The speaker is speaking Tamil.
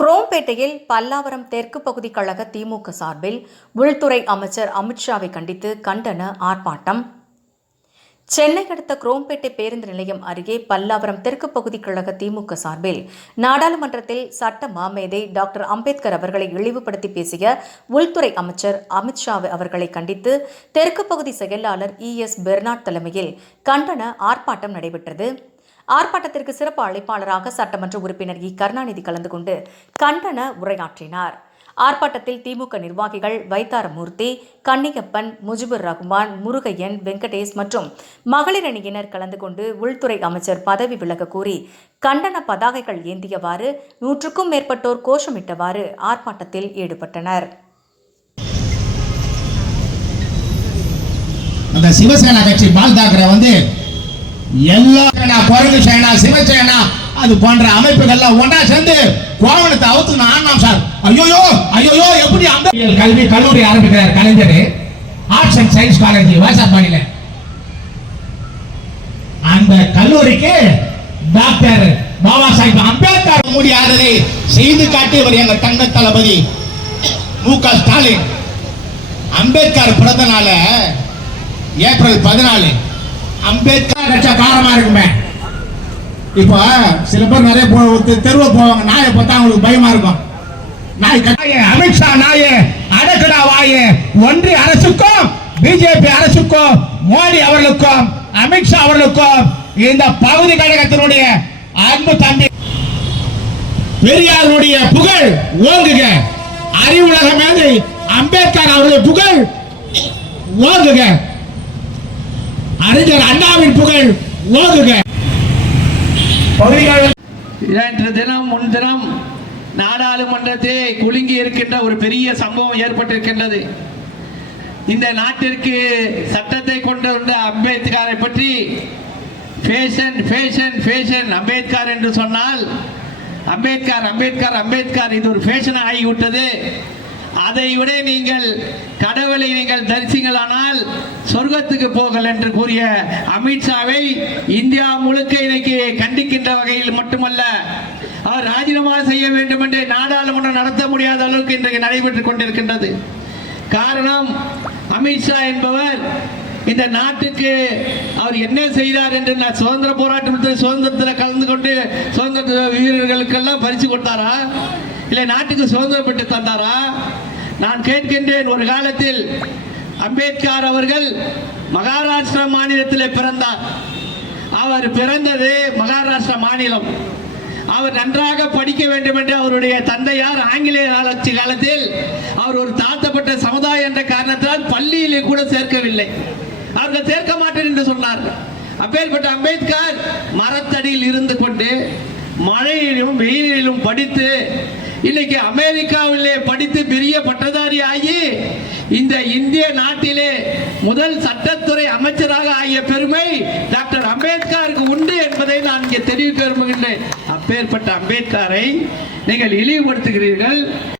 குரோம்பேட்டையில் பல்லாவரம் தெற்கு பகுதி கழக திமுக சார்பில் உள்துறை அமைச்சர் அமித்ஷாவை கண்டித்து கண்டன ஆர்ப்பாட்டம். சென்னை அடுத்த குரோம்பேட்டை பேருந்து நிலையம் அருகே பல்லாவரம் தெற்கு பகுதி கழக திமுக சார்பில் நாடாளுமன்றத்தில் சட்ட மாமேதை டாக்டர் அம்பேத்கர் அவர்களை இழிவுபடுத்தி பேசிய உள்துறை அமைச்சர் அமித்ஷா அவர்களை கண்டித்து தெற்கு பகுதி செயலாளர் இ எஸ் பெர்னாட் தலைமையில் கண்டன ஆர்ப்பாட்டம் நடைபெற்றது. ஆர்ப்பாட்டத்திற்கு சிறப்பு அழைப்பாளராக சட்டமன்ற உறுப்பினர் இ. கருணாநிதி கலந்து கொண்டு கண்டன உரையாற்றினார். ஆர்ப்பாட்டத்தில் திமுக நிர்வாகிகள் வைத்தாரமூர்த்தி கன்னியப்பன் முஜிபுர் ரஹ்மான் முருகையன் வெங்கடேஷ் மற்றும் மகளிர் அணியினர் கலந்து கொண்டு உள்துறை அமைச்சர் பதவி விலக கோரி கண்டன பதாகைகள் ஏந்தியவாறு நூற்றுக்கும் மேற்பட்டோர் கோஷமிட்டவாறு ஆர்ப்பாட்டத்தில் ஈடுபட்டனர். அந்த சிவசேனா கட்சி பால் தாக்கரை வந்து எல்லாம் சேனா, குரங்கு சேனா சிவசேனா அது போன்ற அமைப்புகள்லாம் ஒன்றா சேர்ந்து கோவணத்தை அவுத்து ஆனாம் சார். ஐயோயோ ஐயோயோ எப்படி அந்த கல்வி கல்லூரி ஆரம்பிக்கிறார் Kalaignar? Arts and science college வாசாபாடியில அந்த கல்லூரிக்கு டாக்டர் பாபா சாஹிப் அம்பேத்கர் முடியாததை செய்து காட்டியவர் எங்க தங்க தளபதி மு க. ஸ்டாலின். அம்பேத்கர் பிறந்த நாள ஏப்ரல் பதினாலு. அம்பேத்கர் கட்சியா காரமா இருக்குமே. இப்போ சில பேர் நிறைய போ தெருவ போவாங்க. நாயை பார்த்தா அவங்களுக்கு பயமா இருக்கும். நாய் கட்டாய அமித்ஷா நாயே அடக்கடா வாயே. ஒன்றிய அரசுக்கும் பிஜேபி அரசுக்கும் மோடி அவர்களுக்கும் அமித்ஷா அவர்களுக்கும் இந்த பகுதி கழகத்தினுடைய அன்பு தம்பி பெரியாருடைய புகழ் ஓங்குக. அறிவுலக மேதை அம்பேத்கர் அவருடைய புகழ் ஓங்குக. அறிஞர் அண்ணாவின் புகழ் ஓதுக இன்று தினம் முன் தினம் நாடாளுமன்றத்தை குலுங்கி இருக்கின்ற ஒரு பெரிய சம்பவம் ஏற்பட்டிருக்கின்றது. இந்த நாட்டிற்கு சட்டத்தை கொண்டு வந்த அம்பேத்கரை பற்றி ஃபேஷன் ஃபேஷன் ஃபேஷன் அம்பேத்கர் என்று சொன்னால் அம்பேத்கர் அம்பேத்கர் அம்பேத்கர் இது ஒரு ஃபேஷன் ஆகிவிட்டது. அதை விட நீங்கள் கடவுளை நீங்கள் தரிசிங்களானால் சொர்க்கத்துக்கு போகல் என்று கூறிய அமித்ஷாவை இந்தியா முழுக்க இன்னைக்கு கண்டிக்கின்ற வகையில் மட்டுமல்ல அவர் ராஜினாமா செய்ய வேண்டும் என்று நாடாளுமன்றம் நடத்த முடியாத அளவுக்கு இன்றைக்கு நடைபெற்றுக் கொண்டிருக்கின்றது. காரணம் அமித்ஷா என்பவர் இந்த நாட்டுக்கு அவர் என்ன செய்தார் என்று நான் சுதந்திர போராட்டத்தில் சுதந்திரத்தில் கலந்து கொண்டு சுதந்திர வீரர்களுக்கெல்லாம் பரிசு கொடுத்தாரா? இல்லை நாட்டுக்கு சுதந்திரம் பெற்று தந்தாரா? நான் கேட்கின்றேன் ஒரு காலத்தில் அம்பேத்கர் அவர்கள் மகாராஷ்டிரா மாநிலத்தில் பிறந்தார். அவர் பிறந்தது மகாராஷ்டிரா மாநிலம். அவர் நன்றாக படிக்க வேண்டும் என்று அவருடைய தந்தையார் ஆங்கிலேய ஆட்சி காலத்தில் அவர் ஒரு தாழ்த்தப்பட்ட சமுதாயம் என்ற காரணத்தால் பள்ளியிலே கூட சேர்க்கவில்லை. அவர்கள் சேர்க்க மாட்டேன் என்று சொன்னார். அப்பேற்பட்ட அம்பேத்கர் மரத்தடியில் இருந்து கொண்டு மழையிலும் வெயிலிலும் படித்து இன்னைக்கு அமெரிக்காவிலே படித்து பெரிய பட்டதாரி ஆகி இந்த இந்திய நாட்டிலே முதல் சட்டத்துறை அமைச்சராக ஆகிய பெருமை டாக்டர் அம்பேத்கருக்கு உண்டு என்பதை நான் இங்கே தெரிவிக்க விரும்புகின்றேன். அப்பேற்பட்ட அம்பேத்கரை நீங்கள் இழிவுபடுத்துகிறீர்கள்.